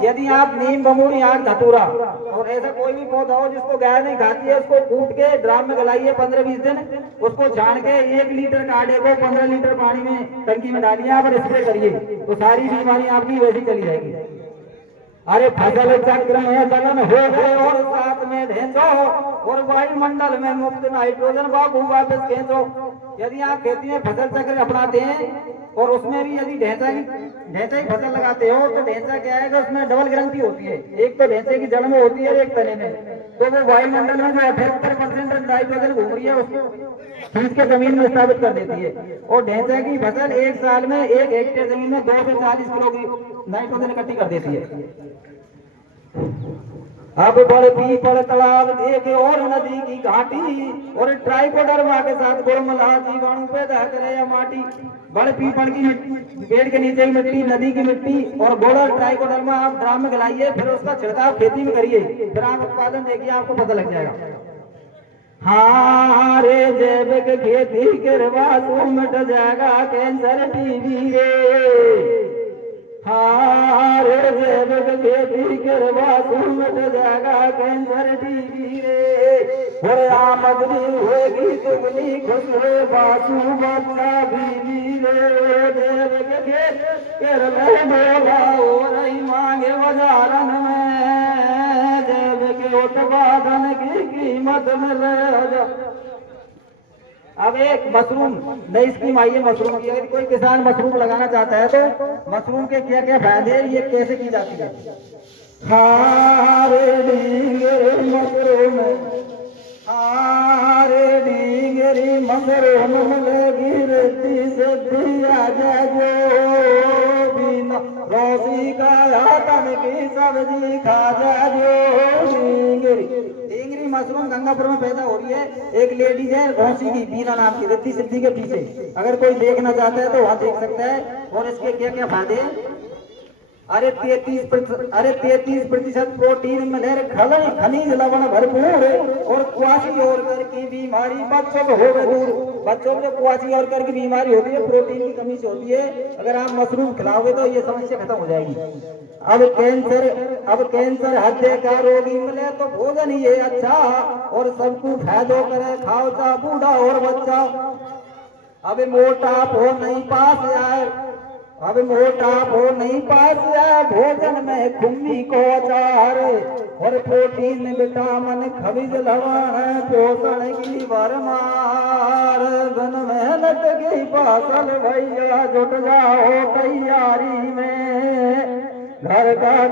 यदि आप नीम, बमूरी, आग, धतूरा और ऐसा कोई भी पौधा हो जिसको गाय नहीं खाती है, उसको कूट के ड्राम में गलाइए 15-20 दिन, उसको छान के 1 लीटर काढ़े को 15 लीटर पानी में टंकी में डालिए आप और स्प्रे करिए, तो सारी बीमारी आपकी वैसी चली जाएगी। अरे फसल चक्र में दलन हो गए और साथ में ढेंचो और वायुमंडल में मुक्त नाइट्रोजन बाबू वापस खींचो। यदि आप खेती में फसल चक्र अपनाते हैं और उसमें भी यदि ढेंचा की फसल लगाते हो तो ढेंचा क्या है कि उसमें डबल ग्रंथि होती है, एक तो ढेंचे की जड़ में होती है, एक तने में, तो वो वायुमंडल में जो 78% नाइट्रोजन घूम रही है उसको खींच के जमीन में स्थापित कर देती है। और ढेंचा की फसल 1 साल में 1 हेक्टेयर जमीन में 2 से 40 किलो की नाइट्रोजन इकट्ठी कर देती है। अब बड़ पीपल तालाब एक और नदी की घाटी और ट्राइकोडर्मा के साथ गुड़मला जीवाणु पैदा करे या माटी। बड़ पीपल की पेड़ के नीचे की मिट्टी, नदी की मिट्टी और गोड़ा ट्राइकोडर्मा आप ड्राम में गलाइए, फिर उसका छिड़काव खेती में करिए, फिर आप उत्पादन देखिए, आपको पता लग जाएगा। हाँ रे जैविक खेती करवा तू मिट जाएगा कैंसर टीबी रे। हाँ रे जैविक खेती करवा तू मिट जाएगा कैंसर टीबी रे। और आमदनी होगी दुगनी खुश हो बासु बच्चा बीवी रे। जैविक खेती करवा बोला और नहीं मांगे बाजारन में, जैविक उत्पादन की कीमत मिले। अब एक मशरूम नई स्कीम आई है मशरूम की, अगर कोई किसान मशरूम लगाना चाहता है तो मशरूम के क्या क्या फायदे हैं, ये कैसे की जाती है। हारे डींगरी मशरूम, हारे डींगरी मशरूम मिलेगी रेती से दिया जो बिना रोसी का तन की सब्जी खा जो। डींगरी मशरूम गंगापुर में पैदा हो रही है, एक लेडीज है घोसी की बीना नाम की, रिद्धि सिद्धि के पीछे, अगर कोई देखना चाहता है तो वहां देख सकता है। और इसके क्या क्या फायदे हैं। अरे 33% प्रोटीन मिले, खनिज लवण भरपूर और कुआसी और कर की बीमारी बच्चों को हो दूर। बच्चों में जो कुआसी और कर की बीमारी होती है प्रोटीन की कमी से होती है, अगर आप मशरूम खिलाओगे तो ये समस्या खत्म हो जाएगी। अब कैंसर हृदय का रोगी मिले तो भोजन ही है अच्छा और सबको फायदो करे, खाओ चा बूढ़ा और बच्चा। अब मोटापा नहीं पास आए, अब मोटापा नहीं पास आए, भोजन में खुम्मी को अचार और प्रोटीन विटामिन खनिज लवण पोषण की भरमार। बन मेहनत की फसल भैया जुट जाओ तैयारी में, घर का